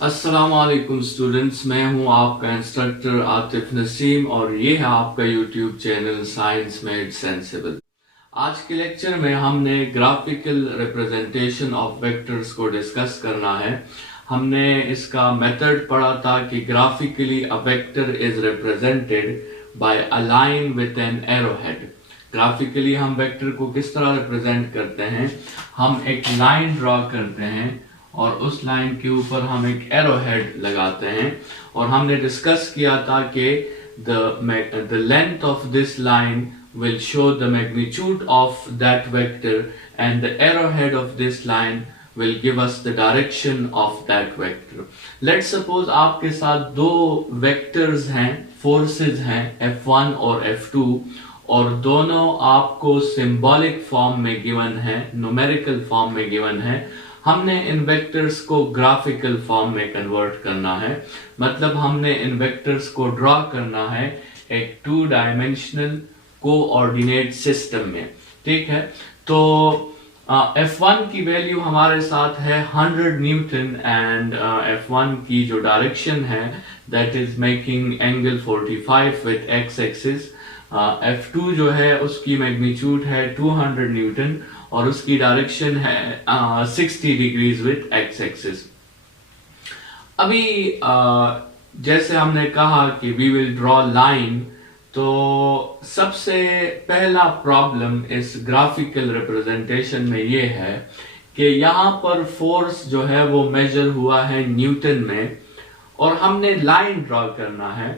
अस्सलाम वालेकुम स्टूडेंट्स, मैं हूं आपका इंस्ट्रक्टर आतिफ नसीम और ये है आपका YouTube channel science made sensible. आज के लेक्चर में हमने ग्राफिकल रिप्रेजेंटेशन ऑफ वेक्टर्स को डिस्कस करना है। हमने इसका मेथड पढ़ा था कि graphically a vector is represented by a line with an arrowhead. Graphically हम वेक्टर को किस तरह रिप्रेजेंट करते हैं, हम एक लाइन ड्रॉ करते हैं और उस लाइन के ऊपर हम एक एरो हेड लगाते हैं और हमने डिस्कस किया था कि the length of this line will show the magnitude of that vector and the arrowhead of this line will give us the direction of that vector. Let's suppose आपके साथ दो vectors हैं, forces हैं F1 और F2 और दोनों आपको symbolic form में given है, numerical form में given है। हमने इन वेक्टर्स को ग्राफिकल फॉर्म में कन्वर्ट करना है, मतलब हमने इन वेक्टर्स को ड्रॉ करना है एक 2 डायमेंशनल कोऑर्डिनेट सिस्टम में। ठीक है, तो F1 की वैल्यू हमारे साथ है 100 न्यूटन एंड F1 की जो डायरेक्शन है that is making angle 45 with x axis. F2 जो है उसकी मैग्नीट्यूड है 200 न्यूटन और उसकी डायरेक्शन है 60 डिग्रीज विद एक्स एक्सिस। अभी जैसे हमने कहा कि वी विल ड्रॉ लाइन, तो सबसे पहला प्रॉब्लम इस ग्राफिकल रिप्रेजेंटेशन में ये है कि यहाँ पर फोर्स जो है वो मेजर हुआ है न्यूटन में और हमने लाइन ड्रॉ करना है,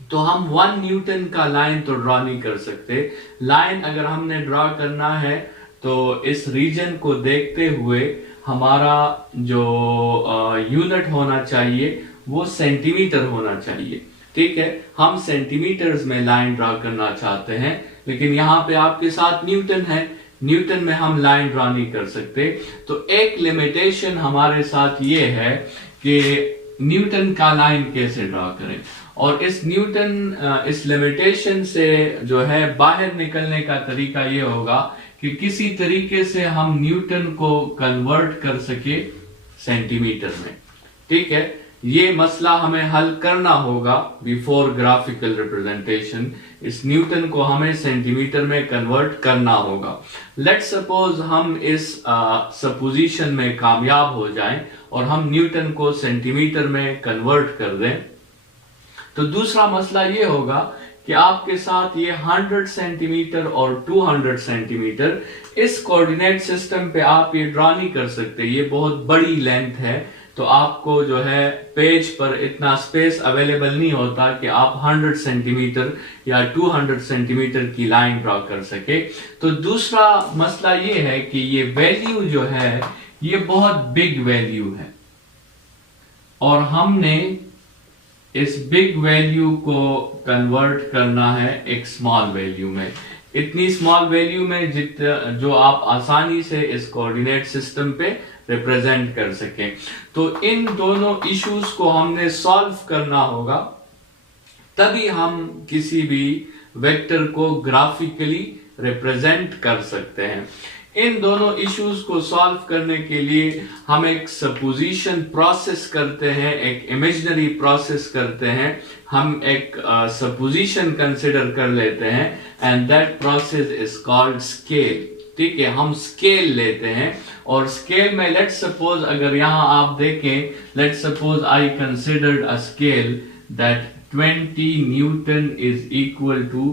तो हम 1 न्यूटन का लाइन तो ड्रॉ नहीं कर सकते। लाइन अगर हमने ड्रॉ करना है तो इस रीजन को देखते हुए हमारा जो यूनिट होना चाहिए वो सेंटीमीटर होना चाहिए। ठीक है, हम सेंटीमीटर्स में लाइन ड्रॉ करना चाहते हैं, लेकिन यहाँ पे आपके साथ न्यूटन है, न्यूटन में हम लाइन ड्रॉ नहीं कर सकते। तो एक लिमिटेशन हमारे साथ ये है कि न्यूटन का लाइन कैसे ड्रॉ करें, और इस लिमिटेशन से जो है बाहर निकलने का तरीका ये होगा कि किसी तरीके से हम न्यूटन को कन्वर्ट कर सके सेंटीमीटर में। ठीक है, ये मसला हमें हल करना होगा बिफोर ग्राफिकल रिप्रेजेंटेशन। इस न्यूटन को हमें सेंटीमीटर में कन्वर्ट करना होगा। लेट्स सपोज हम इस सपोजिशन में कामयाब हो जाएं और हम न्यूटन को सेंटीमीटर में कन्वर्ट कर दें, तो दूसरा मसला ये होगा कि आपके साथ ये 100 सेंटीमीटर और 200 सेंटीमीटर इस कोऑर्डिनेट सिस्टम पे आप ये ड्रॉ नहीं कर सकते, ये बहुत बड़ी लेंथ है, तो आपको जो है पेज पर इतना स्पेस अवेलेबल नहीं होता कि आप 100 सेंटीमीटर या 200 सेंटीमीटर की लाइन ड्रॉ कर सके। तो दूसरा मसला ये है कि ये वैल्यू जो है ये बहुत बिग वैल्यू है और हमने इस बिग वैल्यू को कन्वर्ट करना है एक स्मॉल वैल्यू में, इतनी स्मॉल वैल्यू में जो आप आसानी से इस कोऑर्डिनेट सिस्टम पे रिप्रेजेंट कर सकें। तो इन दोनों इश्यूज को हमने सॉल्व करना होगा, तभी हम किसी भी वेक्टर को ग्राफिकली रिप्रेजेंट कर सकते हैं। इन दोनों इश्यूज को सॉल्व करने के लिए हम एक सपोजिशन प्रोसेस करते हैं, एक इमेजिनरी प्रोसेस करते हैं, हम एक सपोजिशन कंसिडर कर लेते हैं and that process is called scale. ठीक है, हम स्केल लेते हैं और स्केल में लेट्स सपोज अगर यहाँ आप देखें, let's suppose I considered a scale that 20 newton is equal to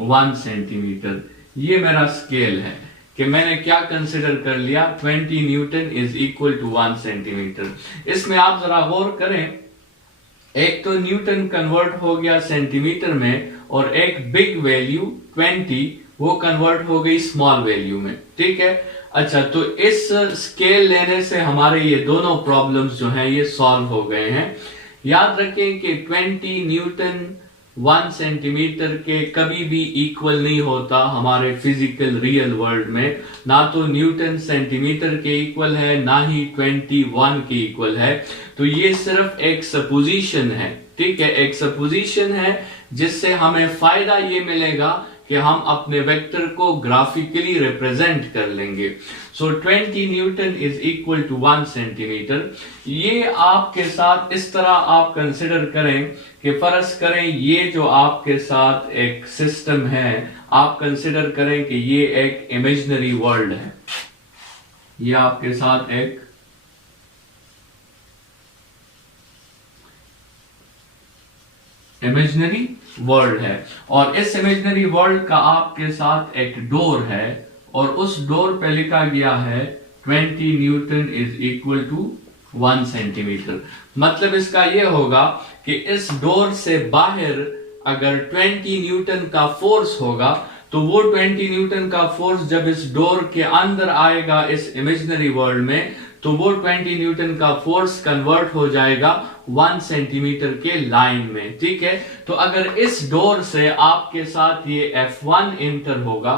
1 centimetre. ये मेरा स्केल है कि मैंने क्या कंसिडर कर लिया, 20 newton is equal to 1 centimetre. इसमें आप जरा गौर करें, एक तो न्यूटन कन्वर्ट हो गया सेंटीमीटर में और एक बिग वैल्यू 20 वो कन्वर्ट हो गई स्मॉल वैल्यू में। ठीक है, अच्छा, तो इस स्केल लेने से हमारे ये दोनों प्रॉब्लम्स जो हैं ये सॉल्व हो गए हैं। याद रखें कि 20 न्यूटन 1 सेंटीमीटर के कभी भी इक्वल नहीं होता हमारे फिजिकल रियल वर्ल्ड में, ना तो न्यूटन सेंटीमीटर के इक्वल है ना ही 21 के इक्वल है। तो ये सिर्फ एक सपोजिशन है। ठीक है, एक सपोजिशन है जिससे हमें फायदा ये मिलेगा कि हम अपने वेक्टर को ग्राफिकली रिप्रेजेंट कर लेंगे। So 20 newton is equal to 1 centimetre. ये आपके साथ इस तरह आप कंसिडर करें कि फर्ज करें ये जो आपके साथ एक सिस्टम है, आप कंसिडर करें कि ये एक इमेजिनरी वर्ल्ड है। ये आपके साथ एक इमेजिनरी वर्ल्ड है और इस इमेजिनरी वर्ल्ड का आपके साथ एक डोर है और उस डोर पे लिखा गया है 20 newton is equal to 1 centimetre. मतलब इसका यह होगा कि इस डोर से बाहर अगर 20 न्यूटन का फोर्स होगा तो वो 20 न्यूटन का फोर्स जब इस डोर के अंदर आएगा इस इमेजिनरी वर्ल्ड में, तो वो 20 न्यूटन का फोर्स कन्वर्ट हो जाएगा 1 सेंटीमीटर के लाइन में। ठीक है, तो अगर इस डोर से आपके साथ ये F1 इंटर होगा,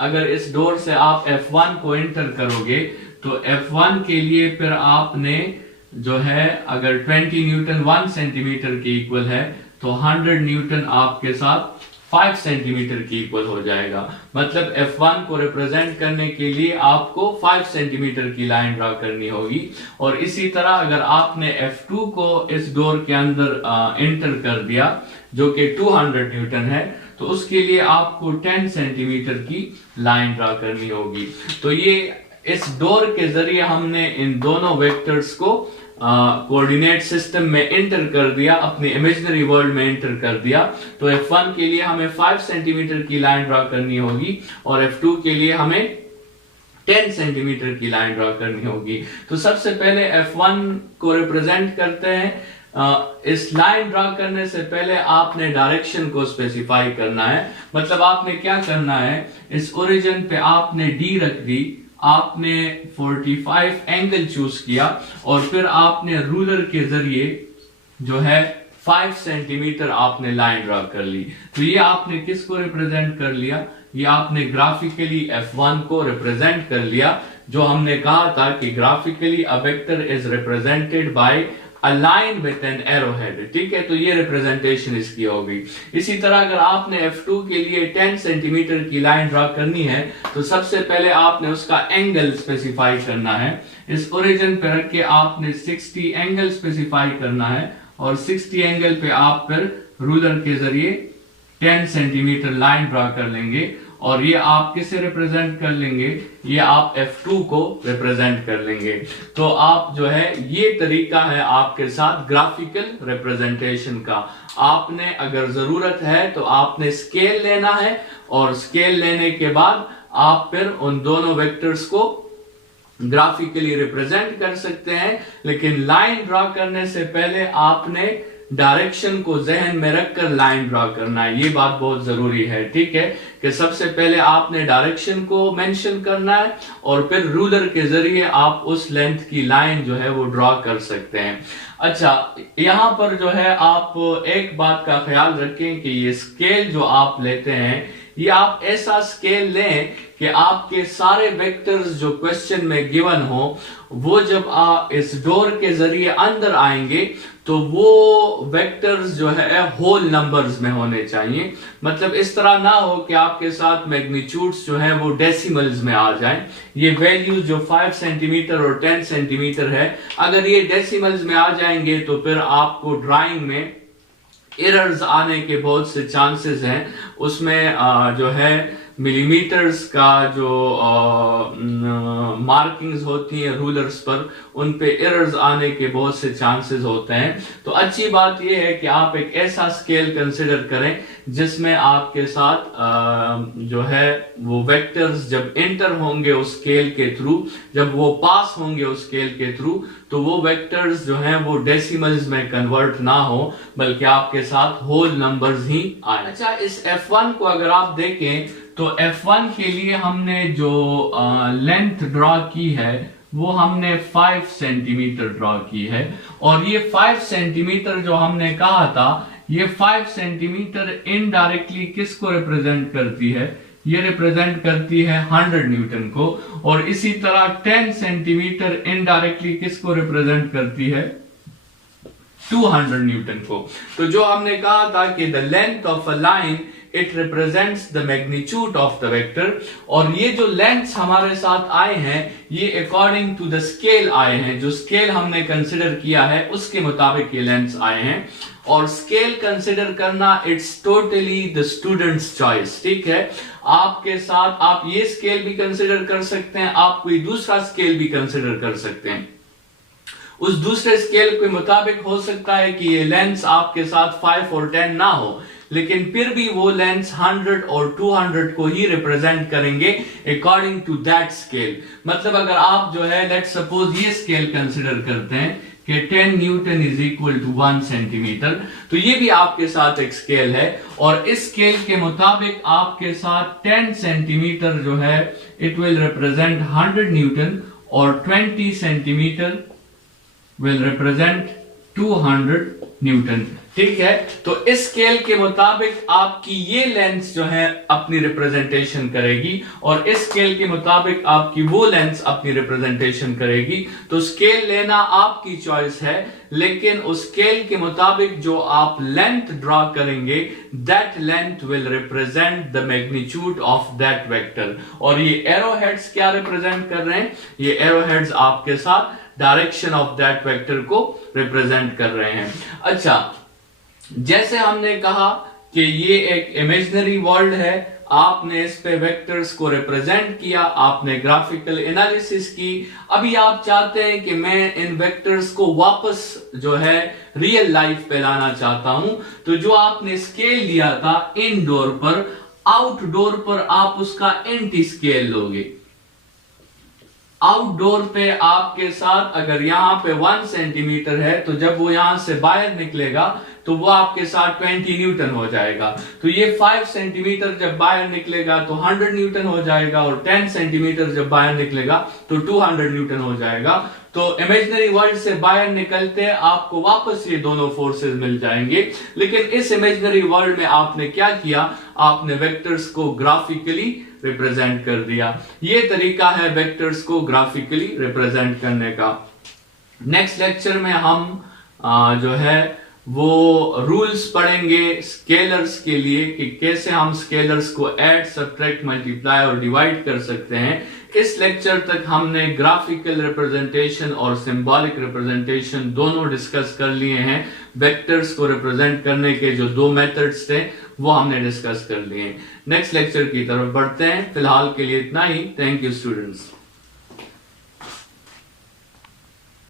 अगर इस डोर से आप F1 को इंटर करोगे तो F1 के लिए फिर आपने जो है अगर 20 न्यूटन 1 सेंटीमीटर के इक्वल है तो 100 न्यूटन आपके साथ 5 सेंटीमीटर की इक्वल हो जाएगा। मतलब F1 को रिप्रेजेंट करने के लिए आपको 5 सेंटीमीटर की लाइन ड्रा करनी होगी। और इसी तरह अगर आपने F2 को इस डोर के अंदर इंटर कर दिया जो कि 200 न्यूटन है, तो उसके लिए आपको 10 सेंटीमीटर की लाइन ड्रा करनी होगी। तो ये इस डोर के जरिए हमने इन दोनों वेक्टर्स को कोऑर्डिनेट सिस्टम में एंटर कर दिया, अपने इमेजिनरी वर्ल्ड में एंटर कर दिया। तो F1 के लिए हमें 5 सेंटीमीटर की लाइन ड्रा करनी होगी और F2 के लिए हमें 10 सेंटीमीटर की लाइन ड्रा करनी होगी। तो सबसे पहले F1 को रिप्रेजेंट करते हैं। इस लाइन ड्रा करने से पहले आपने डायरेक्शन को स्पेसिफाई करना है। मतलब आपने क्या करना है, इस ओरिजिन पे आपने D रख दी, आपने 45 एंगल चूज किया और फिर आपने रूलर के जरिए जो है 5 सेंटीमीटर आपने लाइन ड्रा कर ली। तो ये आपने किसको रिप्रेजेंट कर लिया, ये आपने ग्राफिकली F1 को रिप्रेजेंट कर लिया। जो हमने कहा था कि graphically a vector is represented by a line with an arrow head. ठीक है, तो ये रिप्रेजेंटेशन इसकी हो गई। इसी तरह अगर आपने F2 के लिए 10 सेंटीमीटर की लाइन ड्रा करनी है तो सबसे पहले आपने उसका एंगल स्पेसिफाई करना है। इस ओरिजिन पे रख के आपने 60 एंगल स्पेसिफाई करना है और 60 एंगल पे आप फिर रूलर के जरिए 10 सेंटीमीटर लाइन ड्रा कर लेंगे और ये आप किसे रिप्रेजेंट कर लेंगे, ये आप F2 को रिप्रेजेंट कर लेंगे। तो आप जो है ये तरीका है आपके साथ ग्राफिकल रिप्रेजेंटेशन का। आपने अगर जरूरत है तो आपने स्केल लेना है और स्केल लेने के बाद आप फिर उन दोनों वेक्टर्स को ग्राफिकली रिप्रेजेंट कर सकते हैं। लेकिन लाइन ड्रा करने से पहले आपने डायरेक्शन को जहन में रखकर लाइन ड्रा करना है, ये बात बहुत जरूरी है। ठीक है, कि सबसे पहले आपने डायरेक्शन को मेंशन करना है और फिर रूलर के जरिए आप उस लेंथ की लाइन जो है वो ड्रॉ कर सकते हैं। अच्छा, यहां पर जो है आप एक बात का ख्याल रखें कि ये स्केल जो आप लेते हैं ये आप ऐसा स्केल लें कि आपके सारे वेक्टर्स जो क्वेश्चन में गिवन हो वो जब आप इस डोर के जरिए अंदर आएंगे तो वो वेक्टर्स जो है होल नंबर्स में होने चाहिए। मतलब इस तरह ना हो कि आपके साथ मैग्नीट्यूड्स जो है वो डेसिमल्स में आ जाएं। ये वैल्यूज जो 5 सेंटीमीटर और 10 सेंटीमीटर है, अगर ये डेसिमल्स में आ जाएंगे तो फिर आपको ड्राइंग में एरर्स आने के बहुत से चांसेस हैं। उसमें जो है मिलीमीटर्स का जो मार्किंग्स होती हैं रूलर्स पर, उन पे एरर्स आने के बहुत से चांसेस होते हैं। तो अच्छी बात यह है कि आप एक ऐसा स्केल कंसिडर करें जिसमें आपके साथ जो है वो वेक्टर्स जब एंटर होंगे उस स्केल के थ्रू, जब वो पास होंगे उस स्केल के थ्रू, तो वो वेक्टर्स जो हैं वो डेसिमल्स में कन्वर्ट ना हो बल्कि आपके साथ होल नंबर्स ही आए। अच्छा, इस F1 को अगर आप देखें तो F1 के लिए हमने जो लेंथ ड्रॉ की है वो हमने 5 सेंटीमीटर ड्रॉ की है और ये 5 सेंटीमीटर जो हमने कहा था, ये 5 सेंटीमीटर इनडायरेक्टली किसको रिप्रेजेंट करती है, ये रिप्रेजेंट करती है 100 न्यूटन को। और इसी तरह 10 सेंटीमीटर इनडायरेक्टली किसको रिप्रेजेंट करती है, 200 न्यूटन को। तो जो हमने कहा था कि the length of a line it represents the magnitude of the vector. और ये जो लेंथ्स हमारे साथ आए हैं ये अकॉर्डिंग टू द स्केल आए हैं, जो स्केल हमने कंसिडर किया है उसके मुताबिक ये लेंथ्स आए हैं। और स्केल कंसिडर करना it's totally the students choice, ठीक है। आपके साथ आप ये स्केल भी कंसिडर कर सकते हैं, आप कोई दूसरा स्केल भी कंसिडर कर सकते हैं। उस दूसरे स्केल के मुताबिक हो सकता है कि ये लेंस आपके साथ 5 और 10 ना हो, लेकिन फिर भी वो लेंस 100 और 200 को ही रिप्रेजेंट करेंगे अकॉर्डिंग टू दैट स्केल। मतलब अगर आप जो है लेट्स सपोज ये स्केल कंसिडर करते हैं कि 10 newton is equal to 1 centimetre, तो ये भी आपके साथ एक स्केल है और इस स्केल के मुताबिक आपके साथ 10 सेंटीमीटर जो है इट विल रिप्रेजेंट 100 न्यूटन और 20 सेंटीमीटर will represent 200 न्यूटन, ठीक है। तो इस स्केल के मुताबिक आपकी ये लेंस जो है अपनी रिप्रेजेंटेशन करेगी और इस स्केल के मुताबिक आपकी वो लेंस अपनी रिप्रेजेंटेशन करेगी। तो स्केल लेना आपकी चॉइस है, लेकिन उस स्केल के मुताबिक जो आप लेंथ ड्रॉ करेंगे that length will represent the magnitude of that vector. और ये एरो हेड्स क्या रिप्रेजेंट कर रहे हैं? ये एरो हेड्स आपके साथ डायरेक्शन ऑफ दैट वेक्टर को रिप्रेजेंट कर रहे हैं। अच्छा, जैसे हमने कहा कि ये एक इमेजिनरी वर्ल्ड है, आपने इस पे वेक्टर्स को रिप्रेजेंट किया, आपने ग्राफिकल एनालिसिस की। अभी आप चाहते हैं कि मैं इन वेक्टर्स को वापस जो है रियल लाइफ पे लाना चाहता हूं, तो जो आपने स्केल लिया था इनडोर पर, आउटडोर पर आप उसका एंटी स्केल लोगे। आउटडोर पे आपके साथ अगर यहां पे 1 सेंटीमीटर है तो जब वो यहां से बाहर निकलेगा तो वो आपके साथ 20 न्यूटन हो जाएगा। तो ये 5 सेंटीमीटर जब बाहर निकलेगा तो 100 न्यूटन हो जाएगा और 10 सेंटीमीटर जब बाहर निकलेगा तो 200 न्यूटन हो जाएगा। तो इमेजिनरी वर्ल्ड से बाहर निकलते आपको वापस ये दोनों फोर्सेस मिल जाएंगे। लेकिन इस इमेजिनरी वर्ल्ड में आपने क्या किया? आपने वेक्टर्स को ग्राफिकली रिप्रेजेंट कर दिया। ये तरीका है वेक्टर्स को ग्राफिकली रिप्रेजेंट करने का। नेक्स्ट लेक्चर में हम जो है वो रूल्स पढ़ेंगे स्केलर्स के लिए कि कैसे हम स्केलर्स को ऐड, सब्ट्रैक्ट, मल्टीप्लाई और डिवाइड कर सकते हैं। इस लेक्चर तक हमने ग्राफिकल रिप्रेजेंटेशन और सिंबॉलिक रिप्रेजेंटेशन दोनों डिस्कस कर लिए हैं। वेक्टर्स को रिप्रेजेंट करने के जो 2 मेथड्स थे वो हमने डिस्कस कर लिए हैं। नेक्स्ट लेक्चर की तरफ बढ़ते हैं। फिलहाल के लिए इतना ही। Thank you students.